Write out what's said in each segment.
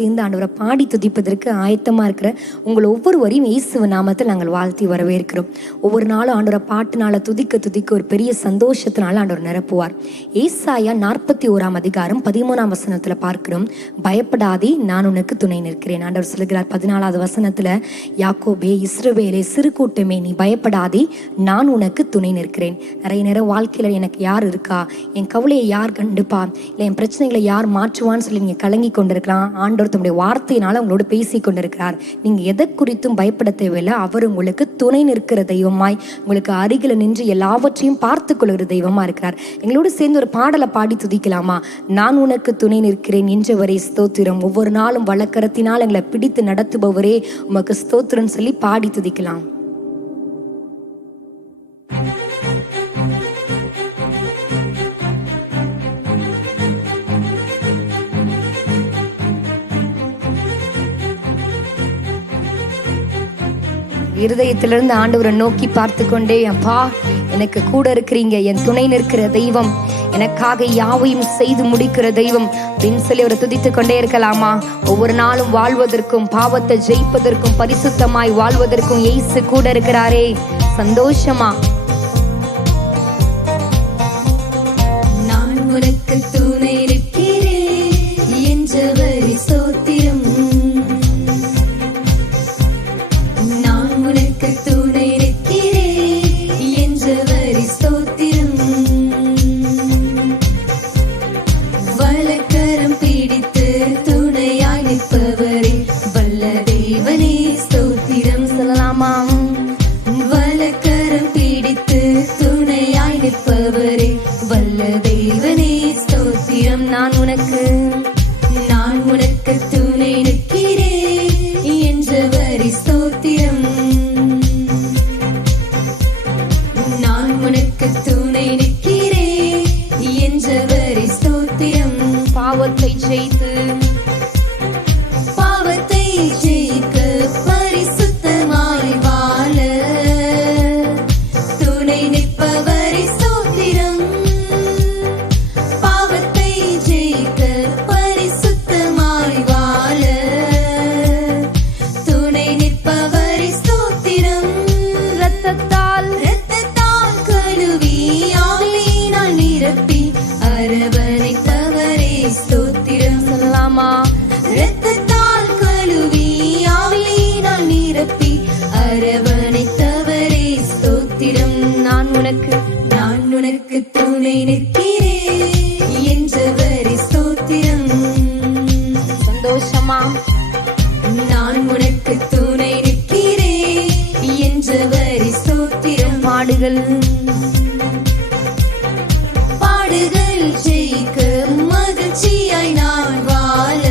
சேர்ந்து ஆண்டவரை பாடி துதிப்பதற்கு ஆயத்தமாக இருக்கிற உங்கள் ஒவ்வொருவரையும் இயேசுவ நாமத்தில் நாங்கள் வாழ்த்தி வரவேற்கிறோம். ஒவ்வொரு நாளும் ஆண்டவரை பாட்டுனால துதிக்க ஒரு பெரிய சந்தோஷத்தினால ஆண்டவர் நிரப்புவார். ஏசாயா 41 பார்க்கிறோம், பயப்படாதே நான் உனக்கு துணை நிற்கிறேன். ஆண்டவர் சொல்கிறார் 14 யாக்கோபே இஸ்ரவேலே சிறு கூட்டமே நீ பயப்படாதே நான் உனக்கு துணை நிற்கிறேன். நிறைய நேரம் வாழ்க்கையில் எனக்கு யார் இருக்கா, என் கவலையை யார் கண்டுப்பா, இல்லை என் பிரச்சனைகளை யார் மாற்றுவான்னு சொல்லி நீங்கள் கலங்கி கொண்டிருக்கலாம். ஆண்டவர் தம்முடைய வார்த்தையினால உங்களோட பேசி கொண்டிருக்கிறார். நீங்க எதை குறித்தும் பயப்பட தேவையில்லை. அவர் உங்களுக்கு துணை நிற்கிற தெய்வமாய், உங்களுக்கு அருகில நின்று எல்லாவற்றையும் பார்த்து கொள்கிற தெய்வமா இருக்கிறார். எங்களோடு சேர்ந்து ஒரு பாடலை பாடி துதிக்கலாமா? நான் உனக்கு துணை நிற்கிறேன் என்றவரே ஸ்தோத்திரம். ஒவ்வொரு நாளும் வழக்கரத்தினால் எங்களை பிடித்து நடத்துபவரே உமக்கு ஸ்தோத்திரம் சொல்லி பாடி துதிக்கலாம். இருதயத்திலிருந்து ஆண்டவரை நோக்கி பார்த்து கொண்டே, அப்பா எனக்கு கூட இருக்கிறீங்க, என் துணை நிற்கிற தெய்வம், எனக்காக யாவையும் செய்து முடிக்கிற தெய்வம் அப்படின்னு சொல்லி அவரை துதித்து கொண்டே இருக்கலாமா? ஒவ்வொரு நாளும் வாழ்வதற்கும், பாவத்தை ஜெயிப்பதற்கும், பரிசுத்தமாய் வாழ்வதற்கும் இயேசு கூட இருக்கிறாரே. சந்தோஷமா நான் உனக்கு துணை நிற்கிறேன் என்றவரே ஸ்தோத்திரம். துணை நிற்கிறேன் என்றவரே ஸ்தோத்திரம். வலக்கரம் பிடித்து துணையாய் நிற்பவரே வல்ல தேவனே ஸ்தோத்திரம். சொல்லலாமா? வலக்கரம் பிடித்து துணையாய் நிற்பவரே வல்ல தேவனே ஸ்தோத்திரம். நான் உனக்கு துணை நிற்கிறேன் என்றவரே ஸ்தோத்திரம். துணை நிற்கிறேன் என்றவரே ஸ்தோத்திரம். பாவத்தை ஜெயித்து பரிசுத்தமாய் வாழ துணை நிற்பவரே ஸ்தோத்திரம். பாவத்தை ஜெயிக்க பரிசுத்தமாய் வாழ துணை நிற்பவரே ஸ்தோத்திரம். இரத்தத்தால் அரவணைத்தவரே ஸ்தோத்திரம். சொல்லலாமா? இரத்தத்தால் கழுவி ஆவியினால் நிரப்பி அரவணைத்தவரே ஸ்தோத்திரம். நான் உனக்கு துணை நிற்கிறேன் என்றவரே ஸ்தோத்திரம். சந்தோஷமா? நான் உனக்கு துணை நிற்கிறேன் என்றவரே ஸ்தோத்திரம். பாடுகள் ஜெயிக்க மகிழ்ச்சியாய் நான் வாழ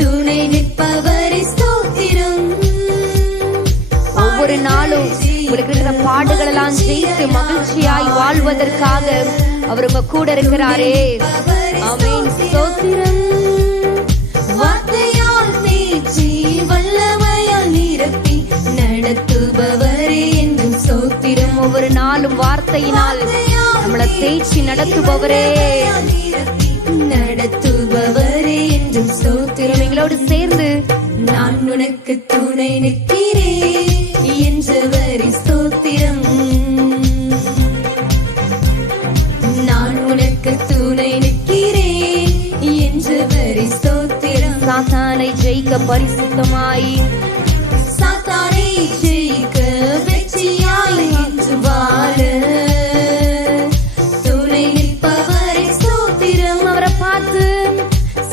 துணை நிற்பவரே ஸ்தோத்திரம். ஒவ்வொரு நாளும் உங்களுக்கு இருக்கிற பாடுகள் எல்லாம் ஜெயித்து மகிழ்ச்சியாய் வாழ்வதற்காக அவர் உங்க கூட இருக்கிறாரே. ஆமென். ஸ்தோத்திரம். வார்த்தையால் தேற்றி வல்லமையால் நிரப்பி நடத்துபவரே என்றும் ஸ்தோத்திரம். ஒவ்வொரு நாளும் வார்த்தையினால் நம்மளை தேய்ச்சி நடத்துபவரே என்றும் ஸ்தோத்திரம். எங்களோடு சேர்ந்து நான் உனக்கு துணை நிற்கிறேன் என்றவரே ஸ்தோத்திரம். நான் உனக்கு துணை நிற்கிறேன் என்றவரே ஸ்தோத்திரம். சாத்தானை ஜெயிக்க பரிசுத்தமாய் வெற்றியாய் என்று வாழ துணை நிற்பவரே ஸ்தோத்திரம். அவரை பார்த்து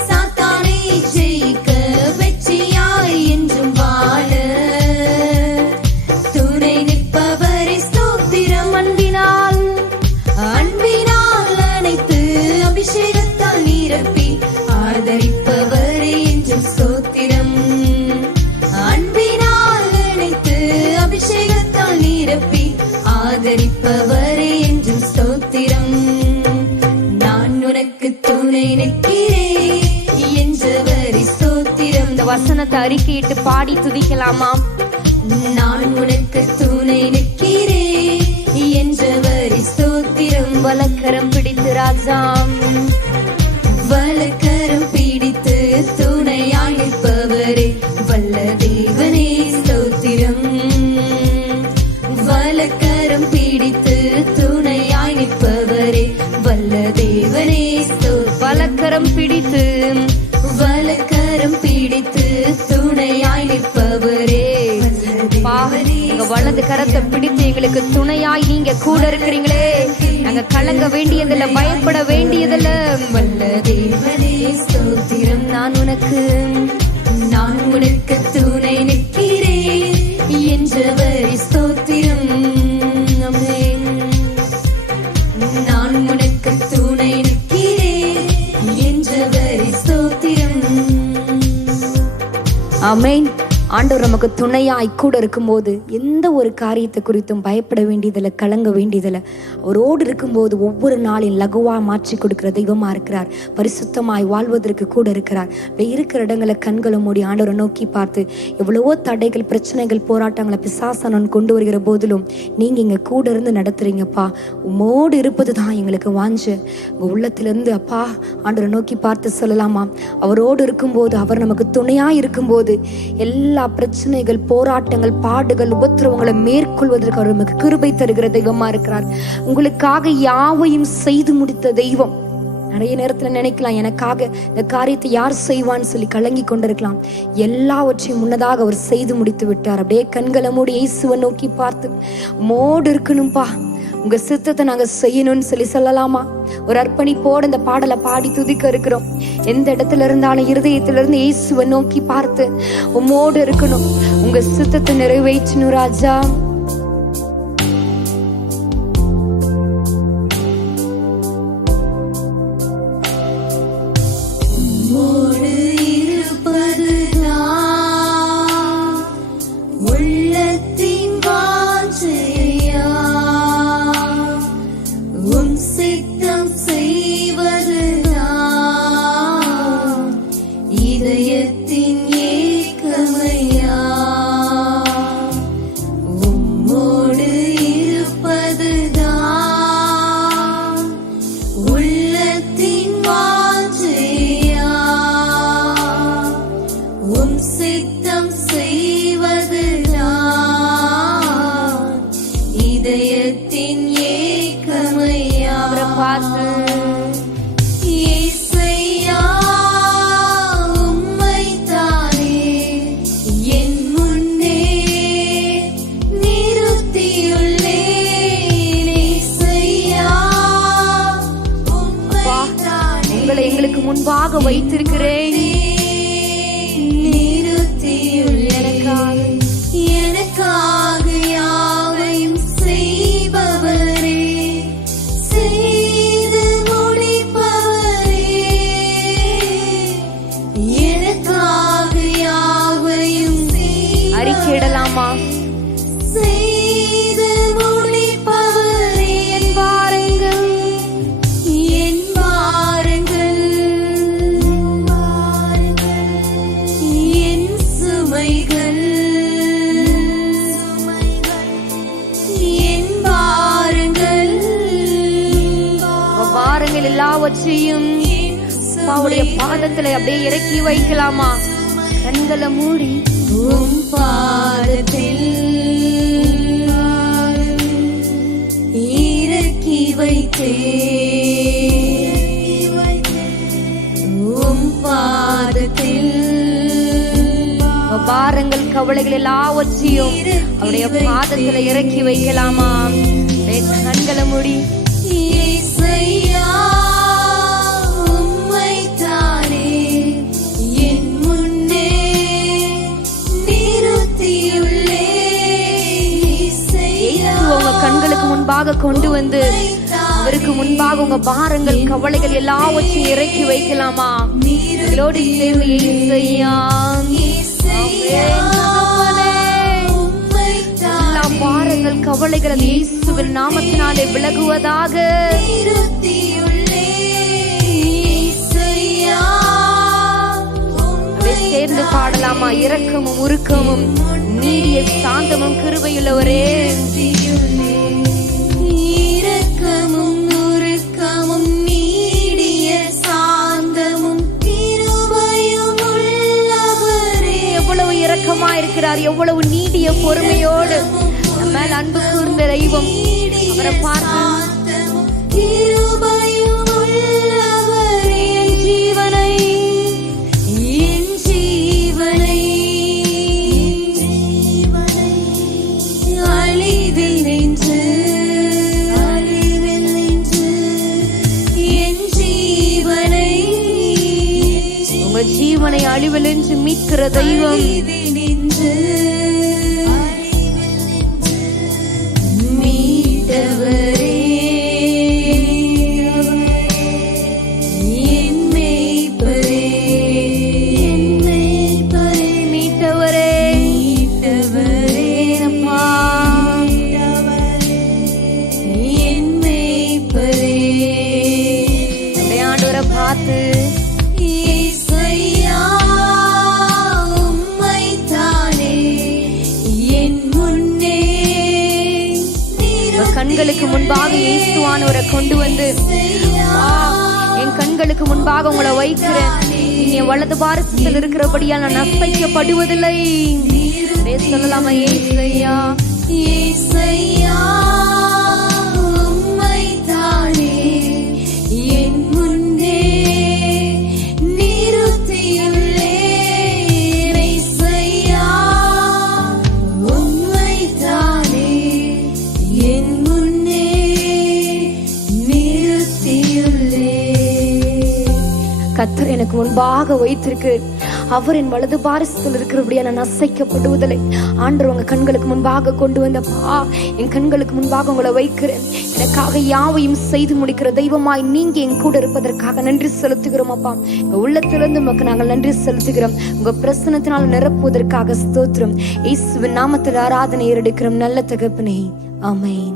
சாத்தானை ஜெயிக்க வெற்றியாய் என்றும் வாழ துணை நிற்பவரே ஸ்தோத்திரம். அன்பினால் அனைத்து அபிஷேகத்தால் நிரப்பி ஆதரிப்பவரே என்றும் ஸ்தோத்திரம். அன்பினால் அனைத்து அபிஷேகத்தால் நிரப்பி ஆதரிப்பவரே என்றும் ஸ்தோத்திரம். நான் உனக்கு துணை நிற்கிறேன் என்றவரே ஸ்தோத்திரம். இந்த வசனத்தை அறிக்கையிட்டு பாடி துதிக்கலாமா? நான் உனக்கு துணை நிற்கிறேன் என்றவரே ஸ்தோத்திரம். வலக்கரம் பிடித்து ராஜா வலக்கரம் பிடித்து துணையாய் நிற்பவரே வல்ல தேவனே ஸ்தோத்திரம். வலக்கரம் பிடித்து துணையாய் நிற்பவரே வல்ல தேவனே ஸ்தோத்திரம். வலக்கரம் பிடித்து துணையாய் நிற்பவரே உங்க வலது கரத்தை பிடித்து எங்களுக்கு துணையாய் நீங்க கூட இருக்கிறீங்களே. நாங்க கலங்க வேண்டியதில்ல, பயப்பட வேண்டியதில்ல. வல்ல தேவனே ஸ்தோத்திரம். நான் உனக்கு துணை நிற்கிறேன் என்றவரே ஸ்தோத்திரம். நான் உனக்கு துணை நிற்கிறேன் என்றவரே ஸ்தோத்திரம். ஆமென். ஆண்டவர் நமக்கு துணையாய் கூட இருக்கும்போது எந்த ஒரு காரியத்தை குறித்தும் பயப்பட வேண்டியதில்லை, கலங்க வேண்டியதில்லை. அவரோடு இருக்கும்போது ஒவ்வொரு நாளின் லகுவா மாற்றி கொடுக்கிற தெய்வமா இருக்கிறார். பரிசுத்தமாய் வாழ்வதற்கு கூட இருக்கிறார். இருக்கிற இடங்களை கண்களை மூடி ஆண்டவரை நோக்கி பார்த்து, எவ்வளவோ தடைகள், பிரச்சனைகள், போராட்டங்களை பிசாசானவன் கொண்டு வருகிற போதிலும் நீங்க இங்க கூட இருந்து நடத்துறீங்கப்பா. உம்மோடு இருப்பது தான் எங்களுக்கு வாஞ்சு. உங்க உள்ளத்திலிருந்து அப்பா ஆண்டவரை நோக்கி பார்த்து சொல்லலாமா? அவரோடு இருக்கும்போது, அவர் நமக்கு துணையா இருக்கும்போது எல்லா பிரச்சனைகள், போராட்டங்கள், பாடுகள், உபத்திரவங்களை மேற்கொள்வதற்கு அவர் நமக்கு கிருபை தருகிற தெய்வமா இருக்கிறார். உங்களுக்காக யாவையும் செய்து முடித்த தெய்வம். நிறைய நேரத்துல நினைக்கலாம், எனக்காக இந்த காரியத்தை யார் செய்வான்னு சொல்லி கலங்கி கொண்டிருக்கலாம். எல்லாவற்றையும் முன்னதாக அவர் செய்து முடித்து விட்டார். அப்படியே கண்களை மூடி இயேசுவை நோக்கி பார்த்து, மோடு இருக்கணும்பா, உங்க சித்தத்தை நாங்க செய்யணும்னு சொல்லலாமா? ஒரு அர்ப்பணிப்போடு இந்த பாடலை பாடி துதிக்க இருக்கிறோம். எந்த இடத்துல இருந்தாலும் இருதயத்துல இருந்து இயேசுவை நோக்கி பார்த்து, உம்மோடு இருக்கணும், உங்க சித்தத்தை நிறைவேற்றணும் ராஜா. எங்களுக்கு முன்பாக வைத்திருக்கிறேன். எனக்காக யாவையும் செய்பவரே, செய்து முடிப்பவரே. எனக்காக யாவையும் அறிக்கையிடலாமா? செய்து முடிப்பவரே. என் பாருங்கள், என் பாருங்கள், என் சுமைகள், என் பாருங்கள், பாருங்கள் எல்லாவற்றையும் அவருடைய பாதத்துல அப்படியே இறக்கி வைக்கலாமா? கண்களை மூடி உம் பாதத்தில் இறக்கி வைத்தே, உம் பாதத்தில் பாரங்கள், கவலைகள் எல்லாவற்றையும் அவருடைய பாதத்துல இறக்கி வைக்கலாமா? கண்களை மூடி இயேசையா உம்மைத்தானே என் முன்னே நிறுத்தியுள்ளே. உங்க கண்களுக்கு முன்பாக கொண்டு வந்து அவருக்கு முன்பாக உங்க பாரங்கள், கவலைகள் எல்லாவற்றையும் இறக்கி வைக்கலாமா? எங்களோடு சேர்ந்து இயேசையா, எல்லா பாரங்கள், கவலைகள் இயேசுவின் நாமத்தினாலே விலகுவதாக. சேர்ந்து பாடலாமா? இரக்கமும் உருக்கமும் நீடிய சாந்தமும் கிருபையுள்ளவரே, இரக்கமும் உருக்கமும் நீடிய சாந்தமும் கிருபையும் தெய்வமா இருக்கிறார். எவ்வளவு நீடிய பொறுமையோடு நம்ம மேல் அன்பு கூர்ந்த தெய்வம். அவரை பார்த்து கிருபையும் உள்ளவர் என் ஜீவனை அழிவில் நின்று என் ஜீவனை உங்கள் ஜீவனை அழிவில் என்று மீட்கிற தெய்வம். நின்று மீட்டவரே என் மேய்ப்பரே மீட்டவரே மீட்டவரே அப்பா. என் மேய்ப்பரே ஆண்டவரை பார்த்து இயேசையா உம்மைத்தானே என் முன்னே உங்க கண்களுக்கு முன்பாக இயேசுவானவரை கொண்டு வந்து என் கண்களுக்கு முன்பாக உங்களை வைக்கிறேன். நீங்க என் வலது பாரசத்தில் இருக்கிறபடியால் நான் அசைக்கப்படுவதில்லை. சொல்லலாமா? ஏசையா இயேசையா உம்மைத்தானே என் முன்னே நிறுத்தியுள்ளேன். இயேசையா உம்மைத்தானே என் முன்னே நிறுத்தியுள்ளேன். கர்த்தர் எனக்கு முன்பாக வைத்திருக்கு. அவர் என் வலது பாரசத்தில் இருக்கிறபடியா நான் அசைக்கப்படுவதில்லை. ஆண்டவர் உங்க கண்களுக்கு முன்பாக கொண்டு வந்தப்பா, என் கண்களுக்கு முன்பாக உங்களை வைக்கிறேன். எனக்காக யாவையும் செய்து முடிக்கிற தெய்வமாய் நீங்க என் கூட இருப்பதற்காக நன்றி செலுத்துகிறோம் அப்பா. எங்க உள்ளத்திலிருந்து உமக்கு நாங்கள் நன்றி செலுத்துகிறோம். உங்க பிரசன்னத்தினால் நிரப்புவதற்காக ஸ்தோத்திரம். இயேசுவின் நாமத்தில் ஆராதனை ஏறெடுக்கிறோம் நல்ல தகப்பனே, ஆமென்.